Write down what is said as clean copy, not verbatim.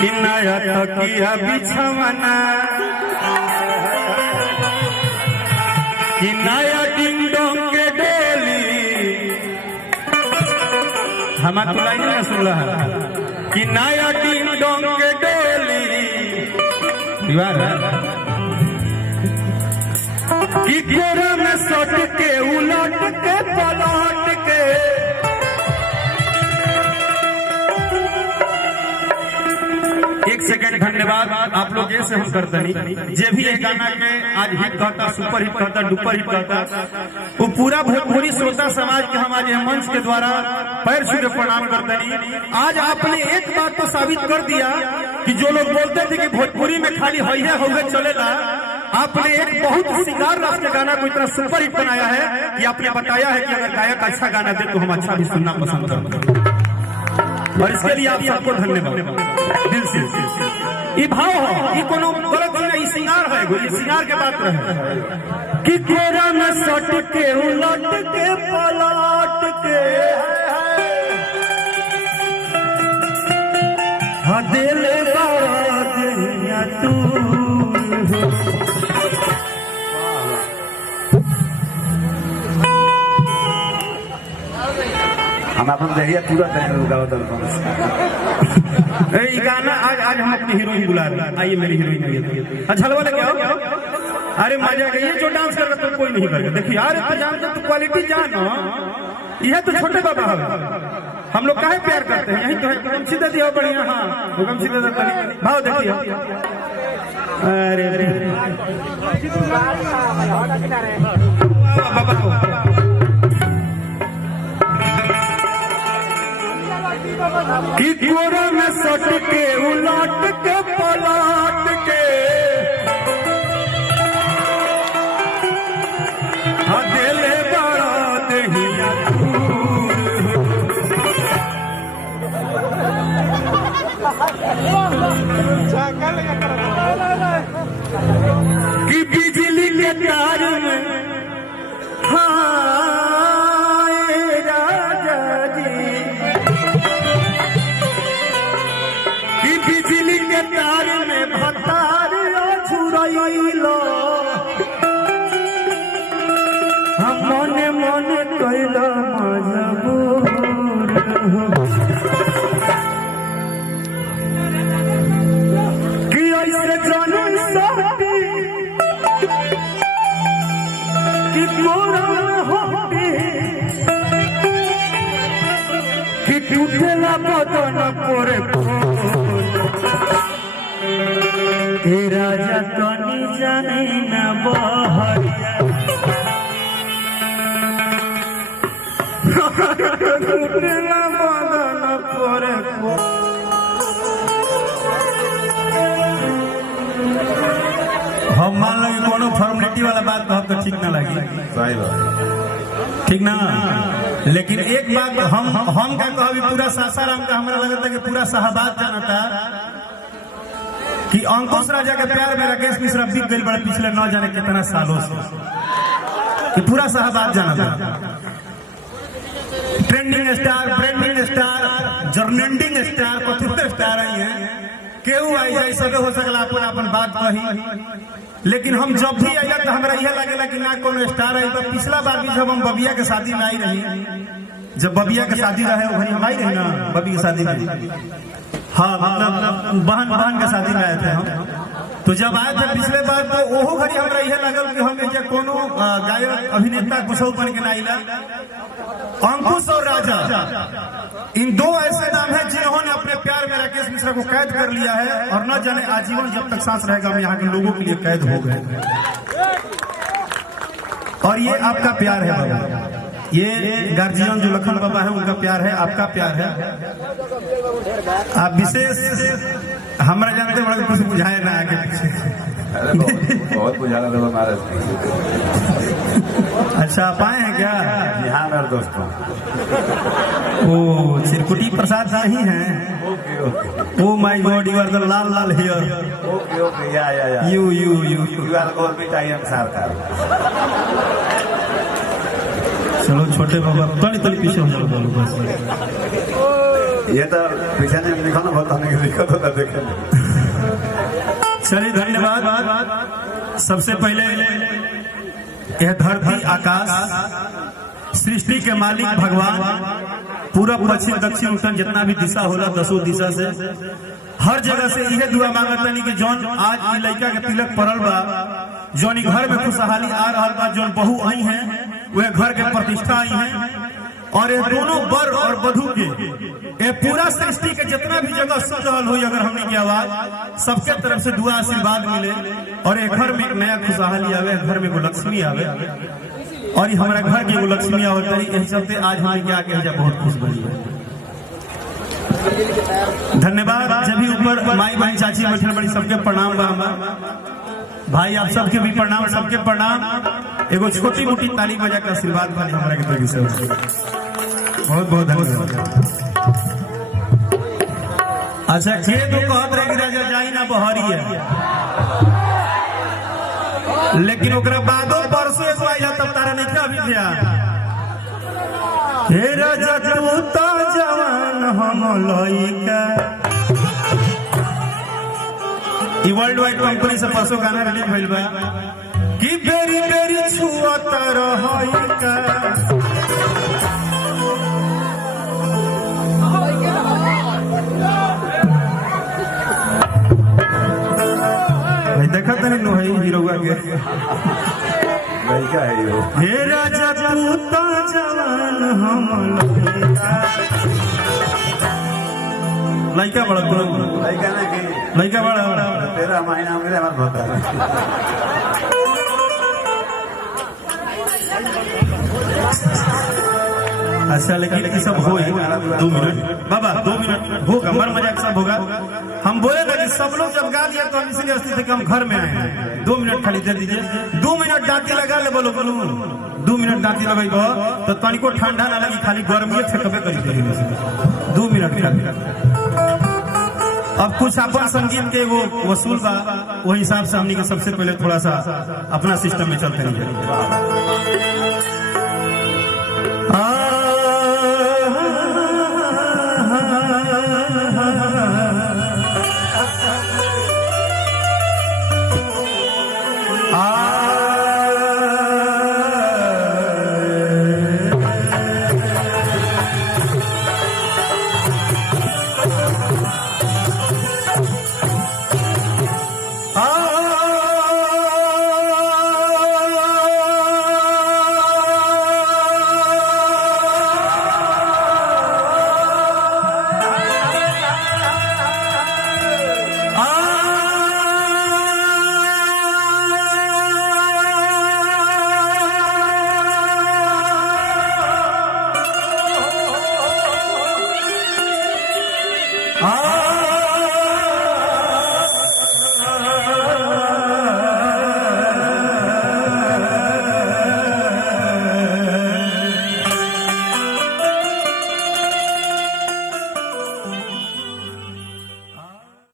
कि नया तकिया बिछवना कि नया डिंग डोंग के डेली हमारा तो लाइन में सुन रहा है कि नया डिंग डोंग के डेली कि गोरा में सट के उलट के पलट के एक सेकंड धन्यवाद आप लोग ये से हम करते नहीं जे भी ये गाना के आज हिट करता सुपर हिट करता डुपर हिट करता वो पूरा भोजपुरी श्रोता समाज के हम आज मंच के द्वारा पैर छू के प्रणाम करते नहीं। आज आपने एक बात तो साबित कर दिया कि जो लोग बोलते थे कि भोजपुरी में खाली हइया होगे चलेगा, आपने एक बहुत सिंगार रस के गाना को इतना सुपर हिट बनाया है कि आपने बताया है कि अगर गायक अच्छा गाना दे तो हम अच्छा भी सुनना पसंद करते हैं और इसके लिए आप सबको धन्यवाद दिल से। ये भाव है, ये कोनो गलत नहीं, ये सिंगार है, ये सिंगार के बात रहे कि कोरा में सट के उलट के पलट के हाँ दिल बारा तू हम अपन दहिया पूरा गाना आज हम अपनी हीरोइन बुला रहे हैं। आइए मेरी हीरोइन अच्छा वाले क्या हो अरे मजा का ये जो डांस कर रहा तो कोई नहीं करेगा। देखिए यार तो क्वालिटी जान यह तो छोटे बाबा हम लोग काहे प्यार करते हैं, यही तो है हम सीधे दिया बढ़िया। हाँ हुक्म सीधे भाव देखिए अरे कि कोरा में सट के उलट के पलट के दिल बड़ा दहिया कि बिजली के तार में बिजली के तार में भतार छुड़ैलो हम मने मने कैला मजबूर कि ऐसे जन सकती कि मोरा होती कि टूटेला बदन पोरे राजा तनी जाने न बहरिया हम मान लगे कोनो फॉर्मेलिटी वाला बात तो हमको ठीक ना लगी, ठीक ना। लेकिन एक बात हम का कभी पूरा सासाराम का हमारा लगता कि पूरा शाहबाद जाना था कि अंकुश राजा के प्यार में राकेश मिश्रा बिक गई बड़े पिछले 9 जाने कितना सालों से कि पूरा शाहबाद जाना था। ट्रेंडिंग स्टार ब्रांडिंग स्टार जर्नेंडिंग स्टार कथुर स्टार आई है केहू आई जाए सब हो सकला अपन अपन बात कही। लेकिन हम जब भी आइला तो हमारा यह लगेला कि ना कोनो स्टार आई। तो पिछला बार भी जब हम बबिया के शादी में आई रही, जब बबिया के शादी रहे वही हम आई रही ना बबी की शादी में, हाँ मतलब बहन के शादी में आए थे हम। तो जब आए थे पिछले बार तो ओहो घड़ी हमरा यह लगल कि हम जे कोनो गायक अभिनेता कुछ बन के ना आइला। अंकुश और राजा इन दो ऐसे नाम हैं जिन्होंने अपने प्यार में राकेश मिश्रा को कैद कर लिया है और न जाने आजीवन जब तक सांस रहेगा हम यहाँ के लोगों के लिए कैद हो गए। और ये आपका प्यार है बाबा, ये गार्जियन जो लखन बाबा है उनका प्यार है, आपका प्यार है। आप विशेष हमारा जानते बड़ा कुछ बुझाए ना आगे पीछे बहुत बुझाना था हमारे। अच्छा आप आए हैं क्या? हाँ मेरे दोस्तों, ओ चिरकुटी प्रसाद नहीं है? ओके ओके। Oh my God you R the Lal Lal here. Okay okay या you are government I am सरकार। चलो छोटे बाबा तली तली पीछे हो जाओ बस। ये तो पीछे नहीं लिखा ना बताने के दिक्कत होता देखे। चलिए धन्यवाद। सबसे पहले यह धरती आकाश सृष्टि के मालिक भगवान पूरब पश्चिम दक्षिण उत्तर जितना भी दिशा होला 10 दिशा से हर जगह से यह दुआ मांगतनी कि जौन आज ई लड़का के तिलक पड़ल बा, जौन घर में खुशहाली आ रहा बा, जौन बहू आई है वह घर के प्रतिष्ठा आई है, और ये दोनों वर और वधू के ये पूरा सृष्टि के जितना भी जगह सुन रहा हुई अगर हमने की आवाज सबके तरफ से दुआ आशीर्वाद मिले, और एक घर में एक नया खुशहाली आवे, घर में एगो लक्ष्मी आवे, और हमारा घर की एगो लक्ष्मी आवत है। चलते आज हम क्या कहे बहुत खुश बनी। धन्यवाद। जब भी ऊपर माई बहन चाची बैठल बड़ी सबके प्रणाम बा, भाई आप सबके भी प्रणाम, सबके प्रणाम। एगो छोटी मोटी ताली बजा के आशीर्वाद भाई हमारा के तरफ से बहुत बहुत धन्यवाद। अच्छा के तो कहत रहे कि राजा जाई ना बहरी है, लेकिन ओकरा बादो परसों एगो आइला तब तारा नहीं था अभी दिया। हे राजा तू तो जवान हम लइका, ई वर्ल्ड वाइड कंपनी से परसों गाना रिलीज भइल बा कि बेरी बेरी छुअत रहइका। देखा तनी नो है हीरोवा के लड़का है यो। हे राजा तू तो जवान हम लइका। लइका बड़ा तू लड़का ना कि लइका बड़ा 13 महीना में हमारा बता। अच्छा लेकिन ये सब हो 2 मिनट बाबा, 2 मिनट होगा, मर मजाक सब होगा। हम बोले ना कि सब लोग जब गा दिया तो हम इसीलिए अस्तित्व के हम घर में आए हैं। 2 मिनट खाली दे दीजिए, 2 मिनट दाती लगा ले बोलो बोलो 2 मिनट दाती लगाई तो तनिको ठंडा ना लगी, खाली गर्मी फेंकबे कर दे 2 मिनट खाली। अब कुछ अपन संगीत के वो वसूल बा, वही हिसाब से हमने के सबसे पहले थोड़ा सा अपना सिस्टम में चलते हैं।